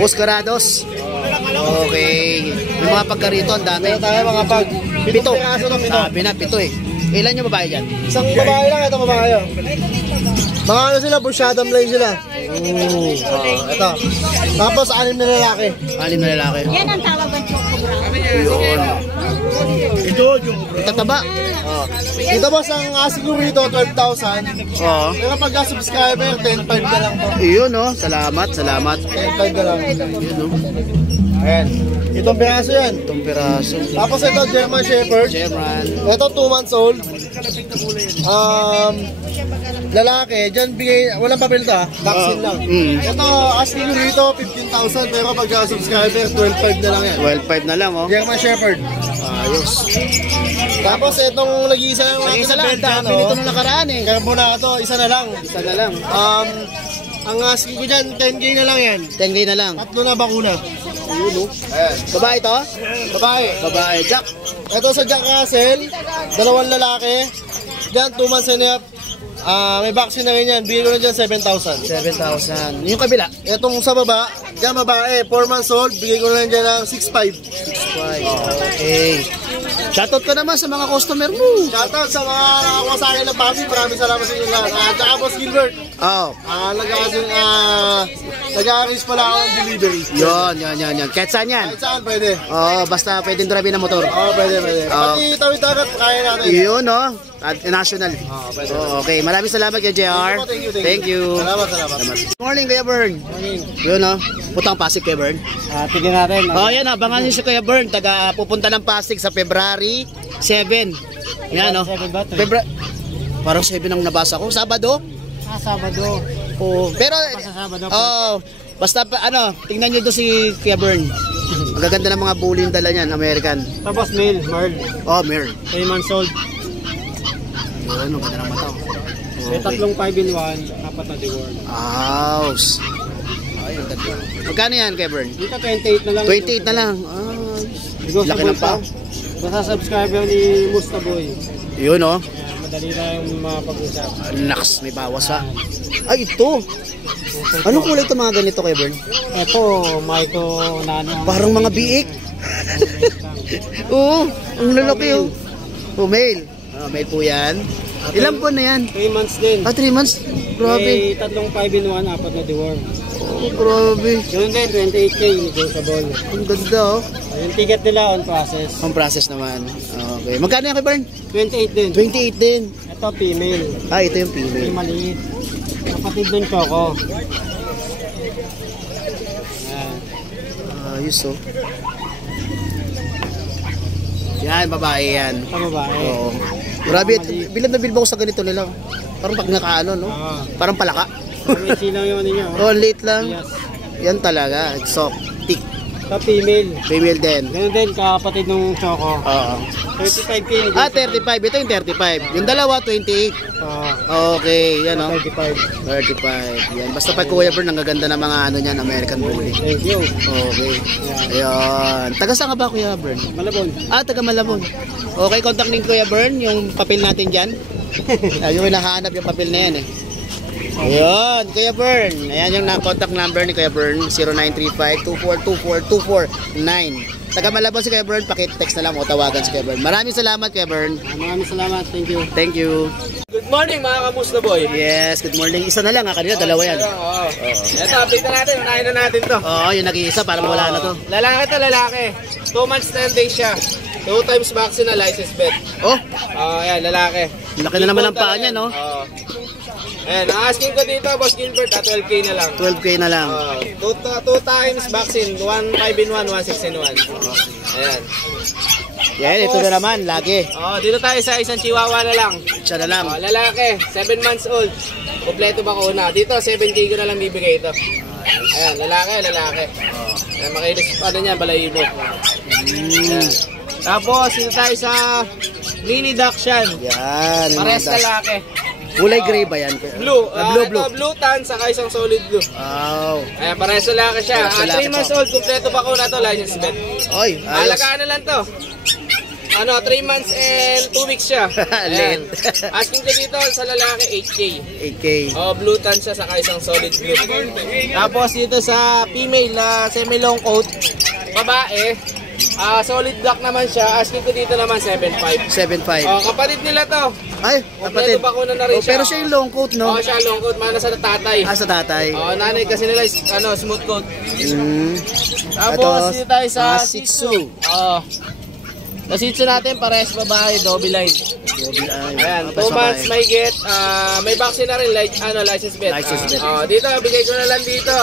Buscarados. Okay. Yung mga pagka rito, ang dami. Meron tayo mga pag. 7. Sabi na, 7 eh. Ilan yung babae dyan? Isang babae lang, ito babae. Mga ano sila, Bushadam line sila. Ito. Tapos 6 na lalaki. 6 na lalaki. Yan ang tawagan Choco Brown. Yun. Ito yung tataba. Ito boss, ang asking ko rito, 12,000. Oo. Pero pagka subscriber, 10,500 na lang to. Iyon no, salamat. 10,500 na lang. Yun no. Ayan. Itong piraso yan. Itong piraso. Tapos ito, German Shepherd. German. Ito, 2 months old. Lalaki, dyan bigay, walang papel to ha, vaccine lang. Ito, asking ko rito, 15,000, pero pagka subscriber, 12,500 na lang yan. 12.5 na lang oh. German Shepherd. Ayos. Tapos itong nag-iisa yung mga Isa lang, dami nito nung nakaraan eh. Carbonato, isa na lang. Isa na lang. Ang asking ko dyan, 10K na lang yan. 10K na lang. 3 na bakuna. Ayun oh. Ayan. Babae to? Babae. Babae. Jack. Ito sa Jack Russell, 2 lalaki. Dyan, 2 months and a half. May vaccine na rin yan. Bigay ko na dyan 7,000. 7,000. Yung kabila? Itong sa baba, dyan babae, 4 months old. Bigay ko na dyan ng 6,500. 6.5. Okay. Shoutout ka naman sa mga customer mo. Shoutout sa mga nakakuha sa akin ng papi. Maraming salamat sa inyo lahat. Tsaka Boss Gilbert. Oo. Nag-a-arrange pala ako ng delivery. Yun. Kahit saan yan? Kahit saan pwede. Oo, basta pwedeng drive ng motor. Oo, pwede. Pati tawid-dagat, kaya natin. Yun no. At national. Pwede. Okay, maraming salamat kay JR. Thank you. Salamat. Good morning, Kuya Bern. Yun no. Putang Pasig, Kuya Bern. Tignan natin. Yan, abangan niyo si Kuya Bern. Pupunta ng Pasig sa February 7. Yan no. Parang 7 ang nabasa ko. Sabado? Sabado. Oo. Pero, basta tingnan niyo doon si Kuya Bern. Ang gaganda ng mga bully yung dala niyan, American. Tapos male, Merl. Merl. 3 months old. Yun, ang ganda ng mata. May 3 5 in 1, 4 na deworm. Aus. Ay, ang ganda. Magkano yan, Kuya Bern? Dito 28 na lang. 28 na lang. Laki ng pao. Basta subscriber ni Mustaboy. Yun oh. Madali na yung mga pag-usap. Naks, may bawas ha. Ay, ito. Anong kulay ito mga ganito, Kuya Bern? Ito, Maiko Nano. Parang mga biik. Oo, ang lalaki oh. Male. Male po yan. Ilang buwan na yan? 3 months din. 3 months? Grabe. May 3 5 in 1, 4 na deworm. Grabe. Yun din, 28K, negotiable. Ang ganda oh. Yung ticket nila on process. On process naman. Okay. Magkano yan, Kuya Bern? 28 din. 28 din. Ito, female. Ito yung female. May maliit. Kapatid ng Choco. Ayos oh. Yan, babae yan. Ito babae. Oo. Grabe, bilad na bilbo ko sa ganito nila. Parang pag nakaano, no? Parang palaka. May silang yung ano nyo. Late lang. Yes. Yan talaga, exotic. Ito, female. Female din. Ganun din, kapatid ng Choco. Oo. 35K. 35. Ito yung 35. Yung dalawa, 28. Okay, yan o. 35. 35. Yan. Basta pag Kuya Bern, ang gaganda ng mga ano niyan, American Bully. Thank you. Okay. Ayan. Taga saan ka ba, Kuya Bern? Malabon. Taga Malabon. Okay, contact link Kuya Bern, yung papel natin dyan. Yung hinahanap yung papel na yan eh. Ayun, Kuya Bern. Ayan yung contact number ni Kuya Bern, 0935-2424-249. Taga Malabon si Kuya Bern, pakitext na lang o tawagan si Kuya Bern. Maraming salamat, Kuya Bern. Maraming salamat. Thank you. Thank you. Good morning mga kamusta boy. Yes, good morning. Isa na lang kanina dalawa yan. Ito, update na natin. Unahin na natin to. Yung nag-iisa, parang wala na to. Lalaki to, lalaki. 2 months na day siya. 2 times vaccine na license bet. Ayan, lalaki. Laki na naman ang paa niya, no? Ayan, ang-asking ko dito, Boss Gilbert, 12K na lang. 12K na lang. 2 times vaccine, 1 5 in 1, 1 6 in 1. Ayan. Yan, ito na naman, lagi. Dito tayo sa isang chihuahua na lang. Siya na lang. Lalaki, 7 months old. Kompleto bakuna. Dito, 7K ko na lang bibigay ito. Ayan, lalaki. Ayan, makilis pa niya, balayibo. Ayan. Tapos, dito tayo sa mini dachshund. Yan. Parehas lalaki. Kulay gray ba yan? Blue. Blue. Ito, blue tan, saka isang solid blue. Wow. Ayan, parehas lalaki siya. 3 months old, kompleto bakuna to, license bet. Oy, ayos. Alagaan na lang to. ano, 3 months and 2 weeks siya. Ayan. Late. Asking ko dito sa lalaki 8K. 8K. Oh, blue tan siya saka isang solid blue. Tapos dito sa female na semi-long coat, babae, solid black naman siya. Asking ko dito naman 7.5. 7.5. Oh, kapatid nila to. Ay, kapatid. Kompleto bakuna na rin Oh, siya. pero siya yung long coat, no? Oh, siya long coat, mana sa tatay. Ah, sa tatay. Oh, nanay kasi nila is, ano, smooth coat. Mm. Tapos dito tayo sa Shih Shih Tzu. Oh. Sa Shih Tzu natin parehas babae, double line. Ayan, 2 months may get, may vaccine na rin, like, ano, license bet. License bet. Dito, bigay ko na lang dito.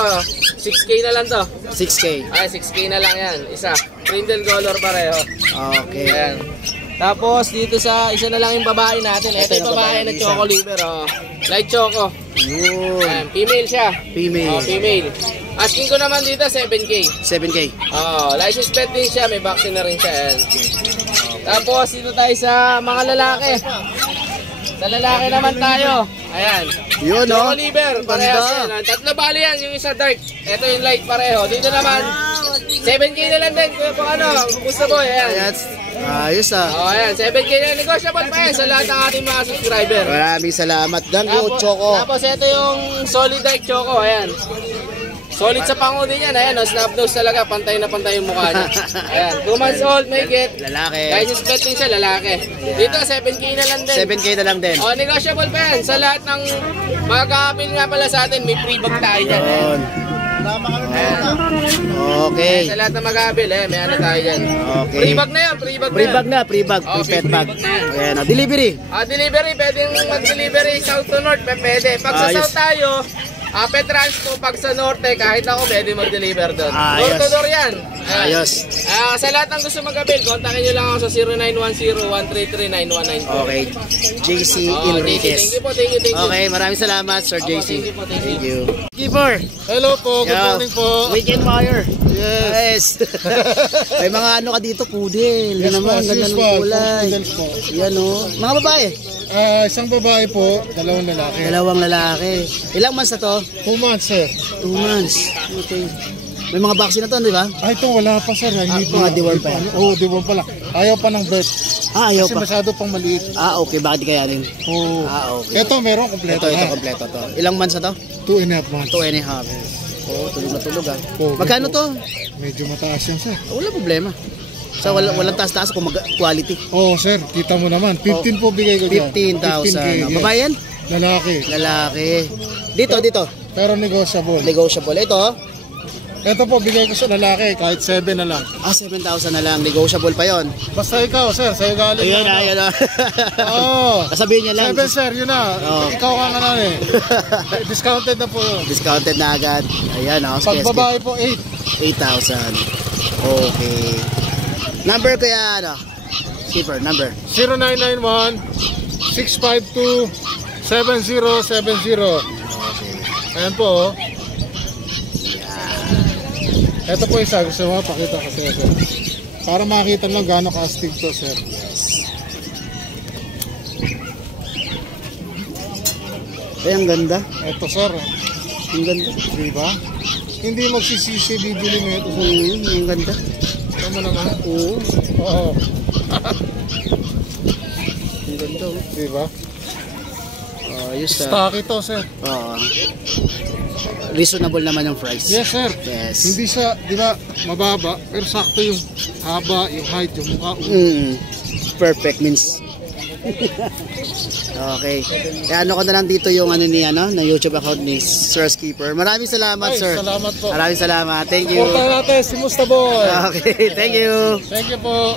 6K na lang to. 6K. Ay, 6K na lang yan. Isa. Brindle color pareho. Okay. Ayan. Tapos dito sa isa na lang yung babae natin. Ito yung babae na isa. choco liver. Oh. Light choco. Yun. Ayan, female siya. Female. Oh, female. Asking ko naman dito 7K. 7K. Oh, license plate din siya, may vaccine na rin siya. Ayan. Tapos dito tayo sa mga lalaki. Sa lalaki naman tayo. Ayan. Yun, no? Choco liver, parehas yan. Tatlo bali yan, yung isa dark. Ito yung light pareho. Dito naman 7K na lang din. Kung ano, gusto boy. Ayan. Ayan. Ayos ah. Oh, ayan, 7K na negotiable pa yan sa lahat ng ating mga subscriber. Maraming salamat. Dango Choco. Tapos ito yung solid dark choco, ayan. Solid sa pango din yan, ayan, snap nose talaga, pantay na pantay yung mukha niya. Ayan, 2 months old, may get. Lalaki. Guys, split din siya, lalaki. Dito, 7K na lang din. 7K na lang din. Oh, negotiable pa yan. Sa lahat ng mga kakapil nga pala sa atin, may free bag tayo dyan. Yun. Ayan. Okay. Sa lahat ng mag-aabil, may ano tayo dyan. Okay. Free bag na yan, free bag na Free yan. bag na, free bag, Oh, free pet free bag. bag na yan. Ayan, delivery. Delivery, pwedeng mag-delivery south to north, pwede. Pag sa Ayos. south tayo, Petrans po, pag sa norte, kahit ako pwede mag-deliver doon. Ayos. Door to door yan. Ayan. Ayos. Sa lahat ng gusto mag-avail, kontakin nyo lang ako sa 0910-133-9194. Okay. JC in Riquez. Thank you po, thank you. Okay, maraming salamat, Sir JC. thank you po, thank Thank you. Keeper. Hello po, good morning po. Weekend Wire. Yes. May mga ano ka dito, poodle. Yan Yes naman, po, ganda yes ng po, kulay. poodles po. Yan o. Mga babae. Isang babae po, 2 lalaki. Dalawang lalaki. Ilang months na to? 2 months, sir. 2 months. Okay. May mga vaccine na to, di ba? Ito wala pa, sir. Hindi mga deworm pa yan. Oo, deworm pa lang. Ayaw pa ng birth. Ayaw Kasi pa. masyado pang maliit. Okay. Bakit kaya rin? Oo. Okay. Ito, meron kompleto. Ito, kompleto to. Ilang months na to? 2.5 months. 2.5. Oh, tulog na tulog ah. Oo, Magkano to? Medyo mataas yan, sir. Wala problema. So, walang taas-taas kung quality. Oo, sir. Kita mo naman. 15 po bigay ko dyan. 15,000. 15K, yes. Babae yan? Lalaki. Lalaki. Dito. Pero negotiable. Negotiable. Ito, Ito po, bigay ko sa lalaki. Kahit 7 na lang. 7,000 na lang. Negotiable pa yon. Basta ikaw, sir. Sa'yo galing. Ayun. Oo. Kasabihin niya lang. 7, sir. Yun na. Oo. Ikaw ka nga na eh. Discounted na po yun. Discounted na agad. Ayan, Pag babae po, 8. 8,000. Okay. Number kaya, Keeper, number. 0991-652-7070. Ayan po. Ito po isa. Gusto mo, pakita ko sir. Para makita lang gaano ka-astig to, sir. Ay, ang ganda. Ito, sir. Ang ganda. Diba? Hindi magsisisi bibili mo ito, sir. Ang ganda. Ito mo naman. Oo. Oo. Ang ganda. Diba? Ayos ah. Stock ito, sir. Oo. Reasonable naman yung price. Yes, sir. Yes. Hindi siya, di ba, mababa, pero sakto yung haba, yung height, yung mukha. Perfect means. Okay. Ano ko na lang dito yung na YouTube account ni Sir Keeper. Maraming salamat, Ay, sir. salamat po. Maraming salamat. Thank you. Supportan natin si Musta Boy. Okay, thank you. Thank you po.